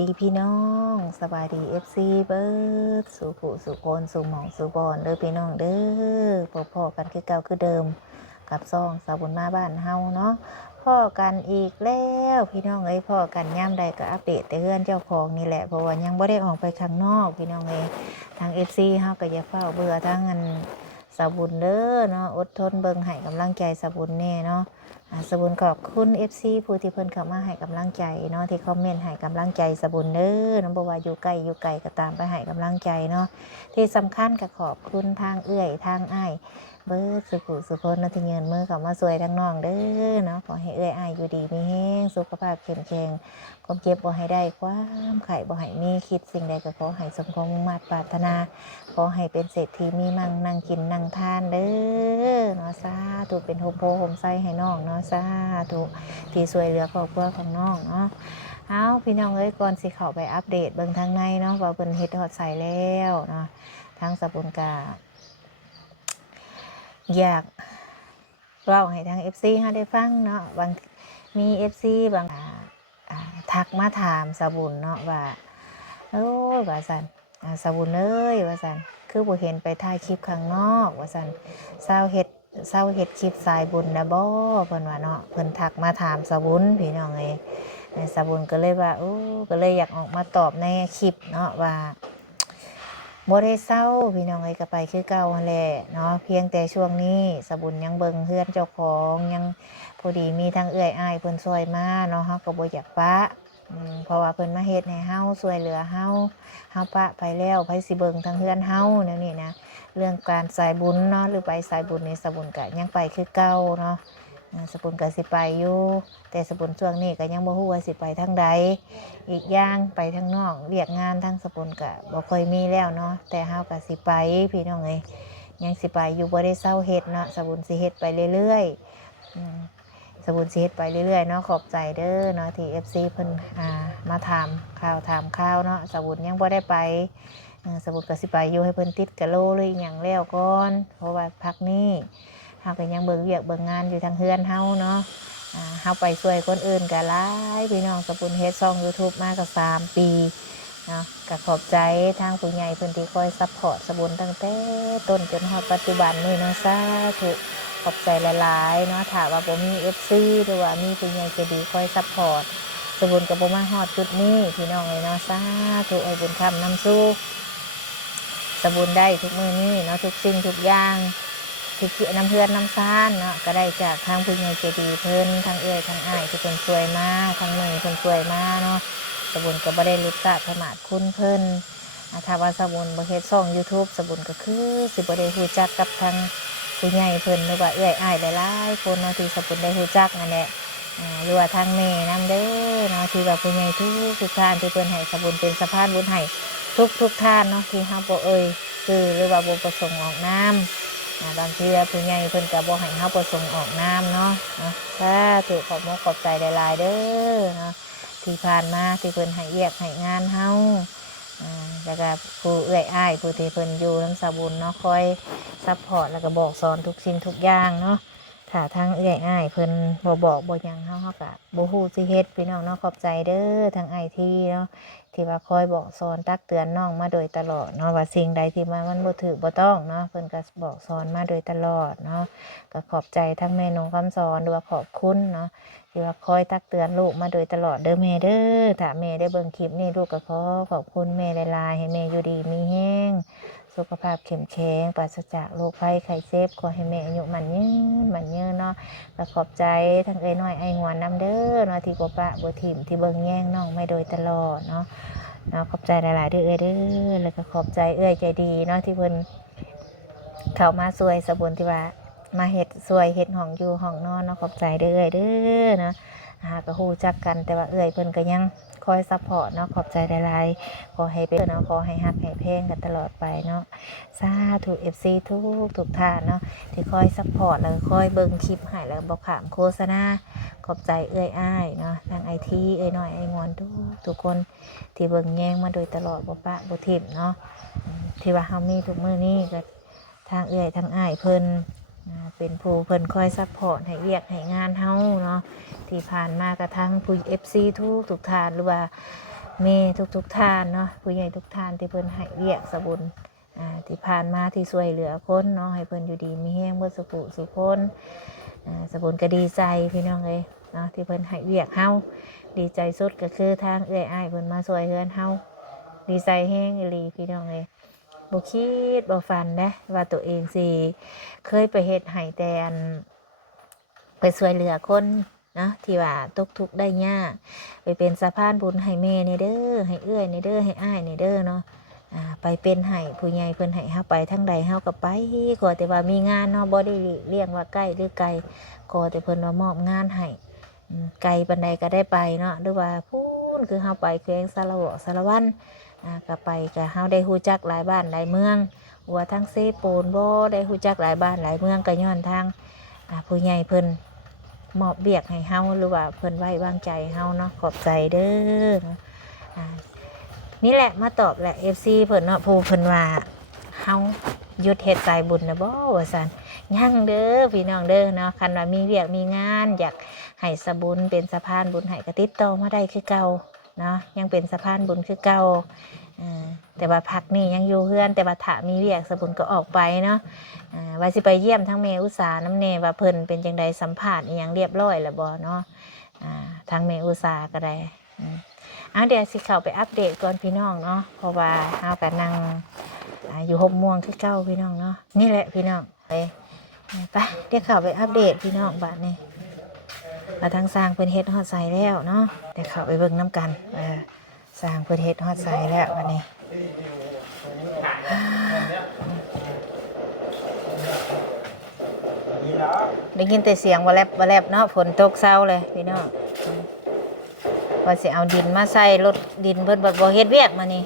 ดีพี่น้องสบายดีFCเบิร์ดสู่ผู้สู่คนสู่หมองสู่บอนเด้อพี่น้องเด้อพ่อกันคือเก่าคือเดิมกับซองสาวบุญมาบ้านเฮาเนาะพ่อกันอีกแล้วพี่น้องเอ้ยพ่อกันย่ำใดก็อัปเดตแต่เฮือนเจ้าของนี่แหละเพราะว่ายังบ่ได้ออกไปข้างนอกพี่น้องเอ้ยทาง FC เฮาก็อย่าเฝ้าเบื่อทางอันสาวบุญเด้อเนาะอดทนเบิ่งให้กำลังใจสาวบุญแน่เนาะ สบุญขอบคุณ FC ผู้ที่เพิ่นเข้ามาให้กำลังใจเนาะที่คอมเมนต์ให้กำลังใจสบุญเด้อน้องบอกว่าอยู่ใกล้ก็ตามไปให้กำลังใจเนาะที่สำคัญก็ขอบคุณทางเอื้อยทางอ้ายเบิร์ดสุขุสุพนนะที่เงินมือเข้ามาสวยทั้งน้องเด้อเนาะขอให้เอื้อยอ้ายอยู่ดีมีแห้งสุขภาพเข้มแข็งความเจ็บบ่ให้ได้ความไข้บ่ให้มีคิดสิ่งใดก็ขอให้สมความมุ่งมั่นปรารถนาขอให้เป็นเศรษฐีมีมั่งนั่งกินนั่งทานเด้อเนาะสาธุเป็นโฮมโพโฮมไซให้น้องเนาะสาธุที่ช่วยเหลือครอบครัวของน้องเนาะเอาพี่น้องเอ้ยก่อนสิเข้าไปอัปเดตเบิ่งทางในเนาะว่าเพิ่นเฮ็ดฮอดใส่แล้วเนาะทางสบุญกาอยากเล่าให้ทาง FC เฮาได้ฟังเนาะบางมี FC บางทักมาถามสบุญเนาะว่าโอ้ยว่าซั่นสบุญเอ้ยว่าซั่นคือบ่เห็นไปถ่ายคลิปข้างนอกว่าซั่นเศร้าเฮ็ดคลิปสายบุญนะบ่เพิ่นว่าเนาะเพิ่นทักมาถามสบุญพี่น้องเอ้ยสบุญก็เลยว่าก็เลยอยากออกมาตอบในคลิปเนาะว่าบ่ได้เศร้าพี่น้องเอ้ยก็ไปคือเก่าหั่นแหละเนาะเพียงแต่ช่วงนี้สบุญยังเบิ่งเฮือนเจ้าของยังพอดีมีทางเอื้อยอ้ายเพิ่นช่วยมาเนาะเฮาก็บ่อยากปะเพราะว่าเพิ่นมาเฮ็ดให้เฮาช่วยเหลือเฮาปะไปแล้วไผสิเบิ่งทางเฮือนเฮาแนวนี้นะเรื่องการสายบุญเนาะหรือไปสายบุญนี่สบุญก็ยังไปคือเก่าเนาะสบุญก็สิไปอยู่แต่สบุญช่วงนี้ก็ยังบ่ฮู้ว่าสิไปทางใดอีกอย่างไปทางนอกเวียกงานทางสบุญก็บ่ค่อยมีแล้วเนาะแต่เฮาก็สิไปพี่น้องเอ้ยยังสิไปอยู่บ่ได้เซาเฮ็ดเนาะสบุญสิเฮ็ดไปเรื่อยๆสบุญสิเฮ็ดไปเรื่อยๆเนาะขอบใจเด้อเนาะที่ FC เพิ่นมาถามข่าวเนาะสบุญยังบ่ได้ไปสบุญก็สิไปอยู่ให้เพิ่นติดกะโลเลยอีหยังแล้วก่อนเพราะว่าพักนี้เฮาก็ยังเบิ่งเวียกเบิ่งงานอยู่ทางเฮือนเฮาเนาะเฮาไปช่วยคนอื่นก็หลายพี่น้องสบุญเฮ็ดช่อง YouTube มาก็3 ปีเนาะก็ขอบใจทางผู้ใหญ่เพิ่นที่คอยซัพพอร์ตสบุญตั้งแต่ต้นจนฮอดปัจจุบันนี้เนาะสาธุขอบใจหลายๆเนาะถ้าว่าบ่มี FC หรือว่ามีผู้ใหญ่ใจดีคอยซัพพอร์ตสบุญก็บ่มาฮอดจุดนี้พี่น้องเอ้ยเนาะสาธุให้บุญคำนำสู่สบุญได้ทุกมื้อนี้เนาะทุกสิ่งทุกอย่างที่เกี่ยวน้ำเพื่อนน้ำซ่านเนาะก็ได้จากทางผู้ใหญ่ใจดีเพิ่นทางเอื้อยทางอ้ายที่เพิ่นช่วยมาทางมื้อเพิ่นช่วยมาเนาะสบุญก็บ่ได้ลิกะขมาดคุณเพิ่นถ้าว่าสบุญบ่เฮ็ดช่อง YouTube สบุญก็คือสิบ่ได้รู้จักกับทางผู้ใหญ่เพิ่นหรือว่าเอื้อยอ้ายหลายๆคนเนาะที่สบุญได้รู้จักนั่นแหละหรือว่าทางแม่นำเด้อเนาะที่ว่าผู้ใหญ่ทุกท่านที่เพิ่นให้สบุญเป็นสะพานบุญให้ทุกท่านเนาะที่เฮาบ่คือหรือว่าบ่ประสงค์ออกนามบางทีผู้ใหญ่เพิ่นก็บ่ให้เฮาประสงค์ออกนามเนาะถ้าถูกขอบมกขอบใจหลายๆเด้อเนาะที่ผ่านมาที่เพิ่นให้เวียกให้งานเฮาแล้วก็ผู้เอื้อยอ้ายผู้ที่เพิ่นอยู่นำสบุญเนาะคอยซัพพอร์ตแล้วก็บอกสอนทุกสิ่งทุกอย่างเนาะถ้าทางเอื้อยอ้ายเพิ่นบ่บอกบ่หยังเฮาก็บ่ฮู้สิเฮ็ดพี่น้องเนาะขอบใจเด้อทางITเนาะที่ว่าคอยบอกสอนตักเตือนน้องมาโดยตลอดเนาะว่าสิ่งใดที่มันบ่ถูกบ่ต้องเนาะเพิ่นก็บอกสอนมาโดยตลอดเนาะก็ขอบใจทั้งแม่นงคำสอนด้วยขอบคุณเนาะที่ว่าคอยตักเตือนลูกมาโดยตลอดเด้อแม่เด้อถ้าแม่ได้เบิ่งคลิปนี้ลูกก็ขอบคุณแม่หลายๆให้แม่อยู่ดีมีแรง สุขภาพเข้มแข็งปราศจากโรคภัยไข้เจ็บขอให้แม่อายุมันยืนเนาะและขอบใจทั้งเอ้ยน้อยไอ้งวนน้ำเด้อเนาะที่บ่ปะบ่ถิ่มที่เบิ่งแย่งน้องไม่โดยตลอดเนาะขอบใจหลายๆเด้อเอ้ยเด้อแล้วก็ขอบใจเอ้ยใจดีเนาะที่เพิ่นเข้ามาช่วยสบุญที่ว่ามาเฮ็ดช่วยเฮ็ดห้องอยู่ห้องนอนเนาะขอบใจเด้อเอ้ยเด้อเนาะก็ฮู้จักกันแต่ว่าเอ้ยเพิ่นก็ยังคอยซัพพอร์ตเนาะขอบใจหลายๆขอให้เป็นเนาะขอให้ฮักให้เพลงกันตลอดไปเนาะสาธุ FC ทุกท่านเนาะที่คอยซัพพอร์ตแล้วคอยเบิ่งคลิปให้แล้วบ่ขามโฆษณาขอบใจเอ้ยอ้ายเนาะทาง IT เอ้ยน้อยไอ้งอนทุกคนที่เบิ่งแย่งมาโดยตลอดบ่ปะบ่ทิ่มเนาะที่ว่าเฮามีทุกมื้อนี้ก็ทางเอ้ยทางอ้ายเพิ่นเป็นผู้เพิ่นคอยซัพพอร์ตให้เวียกให้งานเฮาเนาะที่ผ่านมากระทั่งผู้ FC ทุกท่านหรือว่า มีทุกท่านเนาะผู้ใหญ่ทุกท่านที่เพิ่นให้เรียกสบุญที่ผ่านมาที่ช่วยเหลือคนเนาะให้เพิ่นอยู่ดีมีแห้งบ่สุขสุขคนสบุญก็ดีใจพี่น้องเอ้ยเนาะที่เพิ่นให้เรียกเฮาดีใจสุดก็คือทางเอื้อยอ้ายเพิ่นมาช่วยเฮือนเฮาดีใจแห้งอีหลีพี่น้องเอ้ยบ่คิดบ่ฝันนะว่าตัวเองสิเคยไปเฮ็ดให้แต่อันไปช่วยเหลือคนนะที่ว่าตกทุกข์ได้ยากไปเป็นสะพานบุญให้แม่นี่เด้อให้เอื้อยนี่เด้อให้อ้ายนี่เด้อเนาะไปเป็นให้ผู้ใหญ่เพิ่นให้เฮาไปทั้งใดเฮาก็ไปขอแต่ว่ามีงานเนาะบ่ได้เรียกว่าใกล้หรือไกลขอแต่เพิ่นว่ามอบงานให้ไกลปานใดก็ได้ไปเนาะหรือว่าพูนคือเฮาไปแขวงสารวัตรสารวันก็ไปก็เฮาได้ฮู้จักหลายบ้านหลายเมืองว่าทั้งเซโปนบ่ได้ฮู้จักหลายบ้านหลายเมืองก็ย้อนทางผู้ใหญ่เพิ่นมอบเบียกให้เฮาหรือว่าเพิ่นไว้วางใจเฮาเนาะขอบใจเด้อนี่แหละมาตอบแหละ FC เพิ่นเนาะผู้เพิ่นว่าเฮาหยุดเฮ็ดสายบุญนะบ่ว่าซั่นยังเด้อพี่น้องเด้อเนาะคันว่ามีเวียกมีงานอยากให้สะบุญเป็นสะพานบุญให้ก็ติดต่อมาได้คือเก่าเนาะยังเป็นสะพานบุญคือเก่าแต่ว่าพักนี่ยังอยู่เฮือนแต่ว่าถ้ามีเวียกสะบุญก็ออกไปเนาะว่าสิไปเยี่ยมทั้งแม่อุตสาน้ำเนว่าเพิ่นเป็นจังใดสัมภาษณ์อีหยังเรียบร้อยแล้วบ่เนาะทางแม่อุตสาก็ได้เดี๋ยวสิเข้าไปอัปเดตก่อนพี่น้องเนาะเพราะว่าเฮาก็นั่งอยู่ห่มม่วงคือเก่าพี่น้องเนาะนี่แหละพี่น้องไปเดี๋ยวเข้าไปอัปเดตพี่น้องบัดนี้มาทางสร้างเพิ่นเฮ็ดฮอดใส่แล้วเนาะเดี๋ยวเข้าไปเบิ่งน้ำกันสร้างเพิ่นเฮ็ดฮอดใส่แล้วบัดนี้ได้ยินแต่เสียงวะแลบเนาะฝนตกเช้าเลยพี่น้องว่าสิเอาดินมาใส่รถดินเพิ่นบ่เฮ็ดเวียกมานี่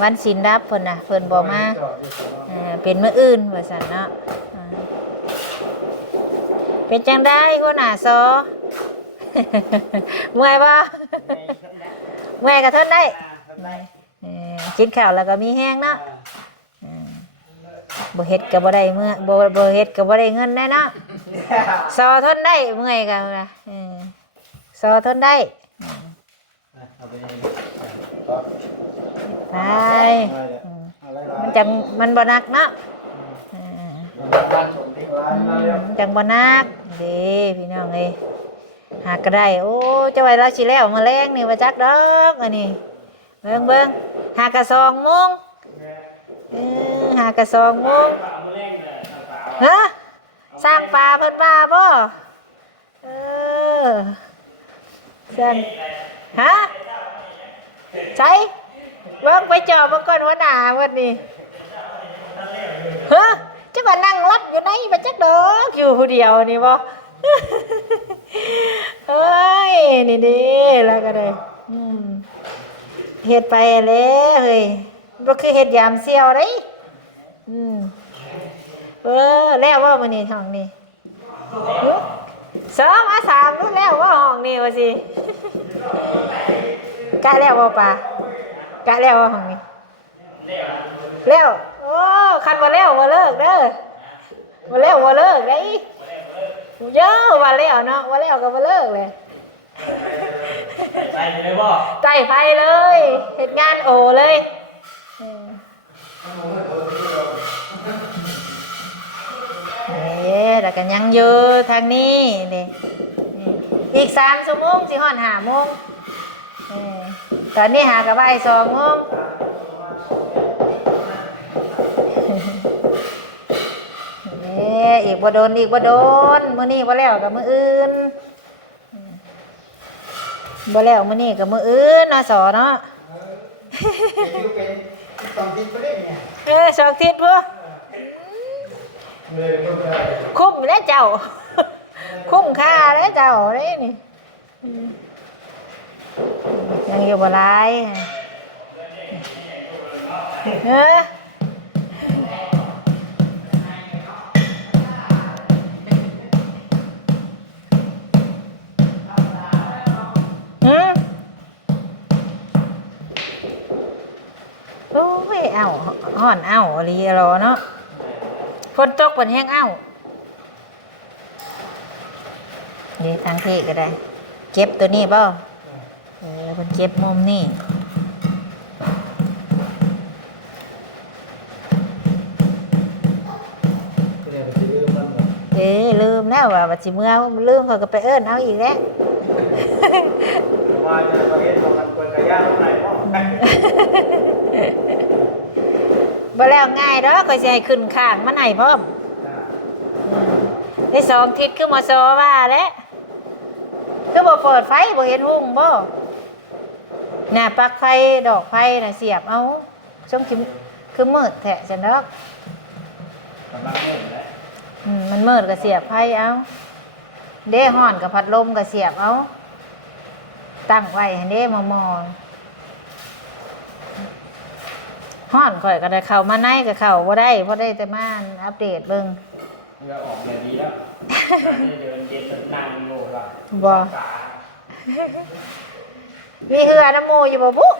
วันศีลดับเพิ่นน่ะเพิ่นบ่มาเป็นมื้ออื่นว่าซั่นเนาะเป็นจังได๋หัวหน้าซอ เมื่อยบ่ เมื่อยก็ทนได้กินข้าวแล้วก็มีแห้งเนาะบ่เฮ็ดก็บ่ได้เมื่อบ่เฮ็ดก็บ่ได้เงินแน่เนาะซอทนได้เมื่อยก็ซอทนได้ไปมันบ่หนักเนาะจังบ่หนักเด้พี่น้องเอ้ยหากก็ได้โอ้จะไว้แล้วสิแล้วมื้อแลงนี่ว่าจักดอกอันนี้เบิ่งหากะ2 โมงหากะ2 โมงฮะสร้างปลาเพิ่นว่าบ่สร้างฮะใช่เบิ่งไปจอบเบิ่งก่อนหัวหน้าวันนี้ฮะจะมานั่งรับอยู่ไหนมาจักดอกอยู่ผู้เดียวนี่บ่เฮ้ยนี่ดิแล้วก็ได้เฮ็ดไปแล้วเฮ้ยบ่คือเฮ็ดยามเสี่ยวเด้แล้วว่ามื้อนี้ห้องนี้2 3รู้แล้วว่าห้องนี้ว่าสิกะแล้วบ่ป่ากะแล้วว่าห้องนี้แล้วโอ้คันบ่แล้วบ่เลิกเด้อบ่แล้วบ่เลิกเด้เยอะว่าแล้วเนาะว่าแล้วก็บ่เลิกเลยใส่เลยบ่ใส่ไฟเลยเฮ็ดงานโอเลยแล้วก็ยังอยู่ทางนี้นี่อีก3 ชั่วโมงสิฮอด5 โมงตอนนี้หากับบ่าย2 โมงอีกบ่โดนมื้อนี้บ่แล้วกับมื้ออื่นบ่แล้วมื้อนี้กับมื้ออื่นนะสอเนาะ2 ทิศบ่ได้เนี่ย2 ทิศบ่คุ้มแล้วเจ้าคุ้มค่าแล้วเจ้าเด้นี่ยังอยู่บ่หลายโอ้ยห่อนอะไรรอเนาะฝนตกฝนแห้งนี่ทางที่ก็ได้เก็บตัวนี้เปล่า เป็นเจ็บมุมนี่ลืมแล้วว่าบัดสิเมื่อลืมเขาก็ไปเอิ้นเอาอีกแล้วว่าจะประเทศเรามันควรกระยาตรงไหนพ่อบ่แล้วง่ายดอกก็สิให้ขึ้นข้างมันให้พร้อมได้2 ทิศคือมสว่าแล้วคือบ่เปิดไฟบ่เห็นหุ่งบ่น่ะปลั๊กไฟดอกไฟน่ะเสียบเอาช่วงคือมืดแท้จังดอกกำลังเล่นแล้วมันมืดก็เสียบไฟเอาเด้ฮ้อนกับพัดลมก็เสียบเอาตั้งไว้ให้เด้มองฮ้อนข่อยก็ได้เข้ามาในก็เข้าบ่ได้เพราะได้แต่มาอัปเดตเบิ่งเมื่อออกแบบนี้แล้วเดินเย็นนานโง่ละบ่มีเหือน้ำมูอยู่บ่บุ๊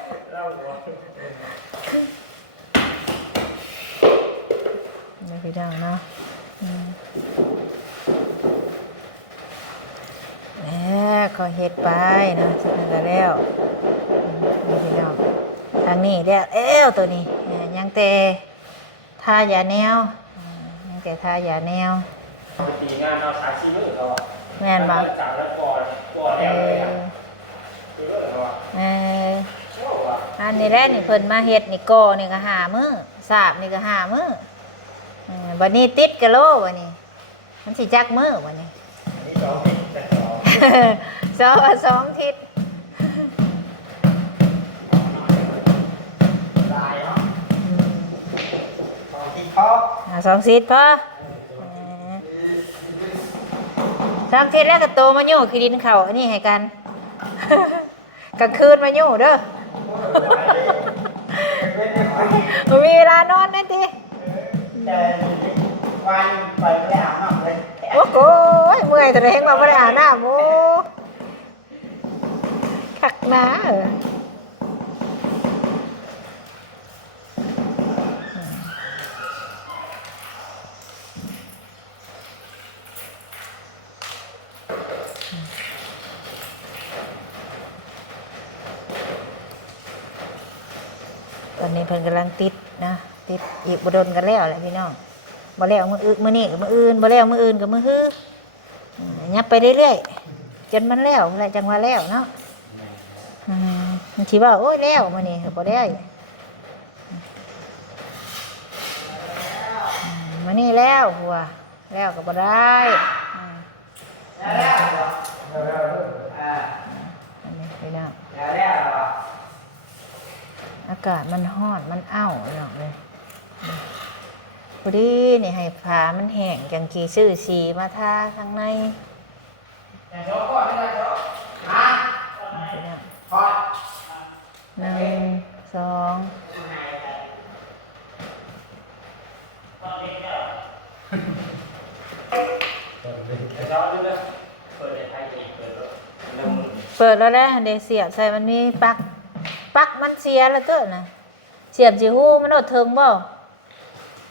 ไม่ไปดังเนาะแล้วก็เฮ็ดไปนะสุดท้ายแล้วนี่พี่น้องทางนี้แล้วตัวนี้ยังแต่ทายาแนวยังแต่ทายาแนวตีงานเอาสายซีมือเขาแม่นบ่จากแล้วก่อนแล้วอันนี้แหละนี่เพิ่นมาเฮ็ดนี่ก่อนี่ก็5 มื้อสาบนี่ก็5 มื้อบัดนี้ติดกะโลบัดนี้มันสิจักมื้อบัดนี้2 ทิศ2 ทิศพอ2 ทิศแล้วก็โตมาอยู่คือดินเขาอันนี้ให้กันกลางคืนมาอยู่เด้อมีเวลานอนนั่นทีวันไปไม่อาบน้ำเลยโอ้โหเมื่อยแต่เองมาไม่ได้อาบน้ำโอ้ขักหนาตอนนี้เพิ่นกำลังติดนะติดอีกบ่โดนกันแล้วแหละพี่น้องบ่แล้วมื้อนี้กับมื้ออื่นบ่แล้วมื้ออื่นกับมื้อฮื้อยับไปเรื่อยๆจนมันแล้วอะไรจังว่าแล้วเนาะมันสิว่าโอ้ยแล้วมื้อนี้บ่ได้มื้อนี้แล้วหัวแล้วก็บ่ได้อันนี้พี่น้องอากาศมันร้อนมันอ้าวเนาะเลยพอดีนี่ให้ผ้ามันแห้งจังกี่ซื้อสีมาทาข้างใน1 2เปิดแล้วนะเดี๋ยวเสียบใส่มันมีปลั๊กมันเสียแล้วเต้อนะเสียบจีฮู้มันอดเทิงบ่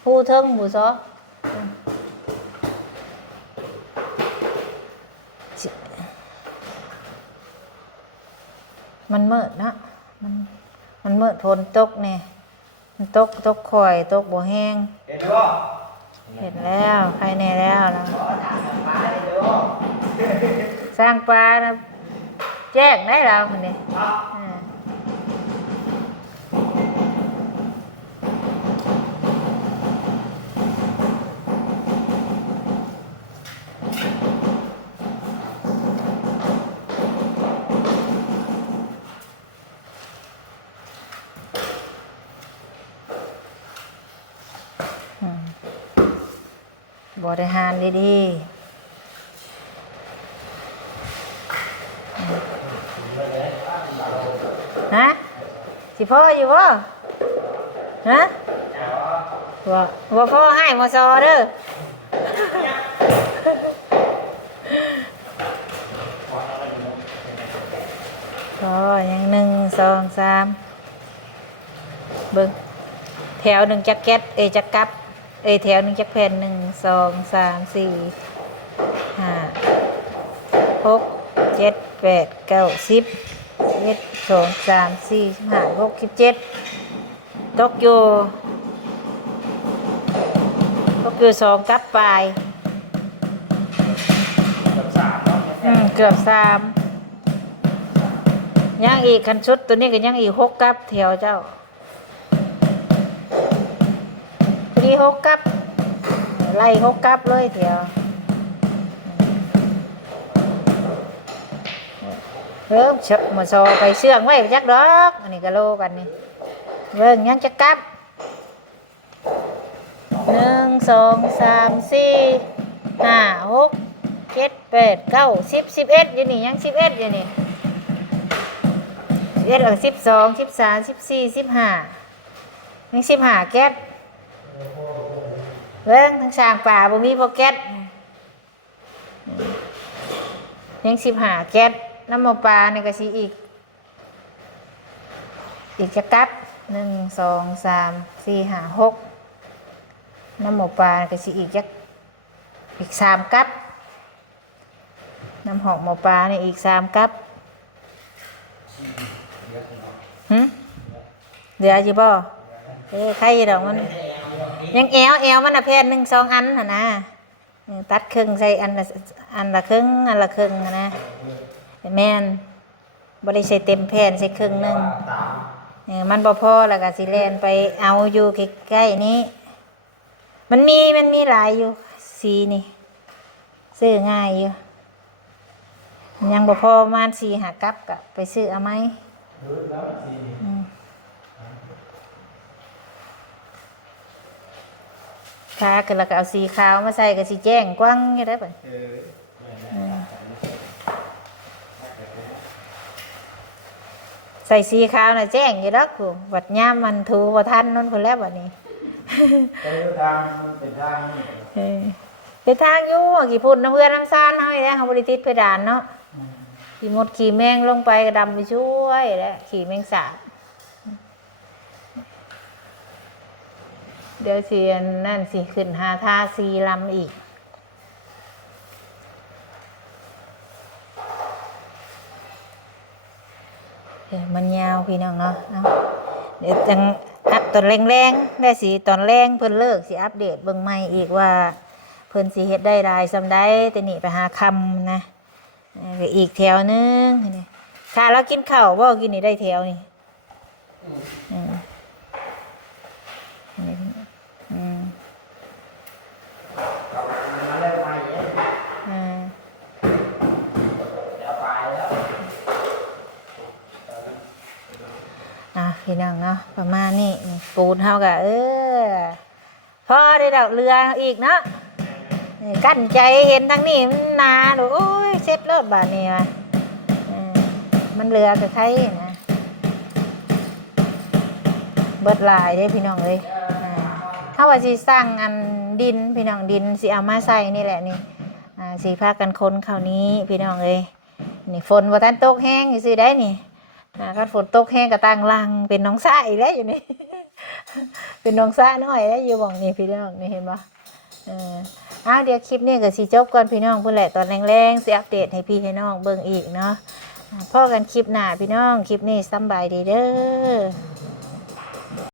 ฮู้เทิงบุซอมันมืดนะมันมืดฝนตกเนี่ยมันตกข่อยตกบ่แห้งเห็นแล้วใครแน่แล้วนะสร้างปลานะแจ้งได้แล้วคนนี้บริหารดีๆฮะสิพ่ออยู่บ่ฮะว่าพ่อให้มอซอเด้อก็ยัง1 2 3เบิ่งแถว1จักแก๊สจักกับแถว1จักแผ่น1 2 3 4 5 6 7 8 9 10 11 12 13 14 15 16 17ตกอยู่2กับปลาย กับสามเนาะ เกือบ3ยังอีกคันชุดตัวนี้ก็ยังอีก6กับแถวเจ้าพอดี6กับไล่6กับเลยแถวเริ่มเชอะมาโซไปเชื่องไว้จักดอกอันนี้ก็โลกันนี่เบิ่งยังจะกับ1 2 3 4 5 6 7 8 9 10 11อยู่นี่ยัง11อยู่นี่11แล้วก็12 13 14 15ยัง15แก๊สเบิ่งทั้งสร้างป่าบ่มีพอแก๊สยัง15แก๊สน้ำหมอปลานี่ก็สิอีกจะกัด1 2 3 4 5 6น้ำหมอปลาก็สิอีก3กัดน้ำหอกหมอปลานี่อีก3กัดเดี๋ยวจิบ่ใครดอกมันยังแอวมันน่ะแผ่น1 2อันหั่นนะตัดครึ่งใส่อันละครึ่งนะแม่นบ่ได้ใส่เต็มแผ่นใส่ครึ่งหนึงมันบ่พอแล้วก็สิแล่นไปเอาอยู่ใกล้ๆนี้มันมีหลายอยู่สีนี่ซื้อง่ายอยู่ยังบ่พอประมาณ4 5กับก็ไปซื้อเอาไหมค่ะก็แล้วก็เอาสีขาวมาใส่ก็สิแจ้งกว้างอยู่ได้ป่ะใส่สีขาวน่ะแจ้งอยู่ดอกผู้บัดยามมันถูบ่ทันนั่นพุ่นแล้วบัดนี้เป็นทางเป็นทางอยู่กี่พุ่นน้ำเพื่อนน้ำซ่านเฮาอีแล้วเฮาบ่ได้ติดเพดานเนาะขี่มดขี่แมงลงไปก็ดำไปช่วยแล้วขี่แมงสาบเดี๋ยวสินั่นสิขึ้นหาท่าสีลำอีกมันยาวพี่น้องเนาะเดี๋ยวจังอัพตอนแรงๆได้สิตอนแรงเพิ่นเลิกสิอัปเดตเบิ่งใหม่อีกว่าเพิ่นสิเฮ็ดได้หลายซำใดแต่นี่ไปหาคำนะอีกแถวนึงนี่ค่ะแล้วกินข้าวบ่กินนี่ได้แถวนี่พี่น้องเนาะประมาณนี้ปูนเฮาก็พอได้ดอกเรืออีกเนาะกั้นใจเห็นทางนี้มันนาดูโอ้ยเช็ดรถบาดนี้ว่ะมันเรือกับใครนะเบิดลายได้พี่น้องเลยถ้าว่าสิสร้างอันดินพี่น้องดินสิเอามาใส่นี่แหละนี่สิพากันคนคราวนี้พี่น้องเลยนี่ฝนบ่ทันตกแห้งสิได้นี่ก็ฝนตกแห้งก็ตั้งลังเป็นน้องซ่าอีกแล้วอยู่นี่ เป็นน้องซ่าน้อยแล้วอยู่บ่องนี่พี่น้องนี่เห็นปะเดี๋ยวคลิปนี้ก็สิจบก่อนพี่น้องพุ่นแหละตอนแรงๆสิอัปเดตให้พี่ให้น้องเบิ่งอีกเนาะพ่อกันคลิปหน้าพี่น้องคลิปนี้สบายดีเด้อ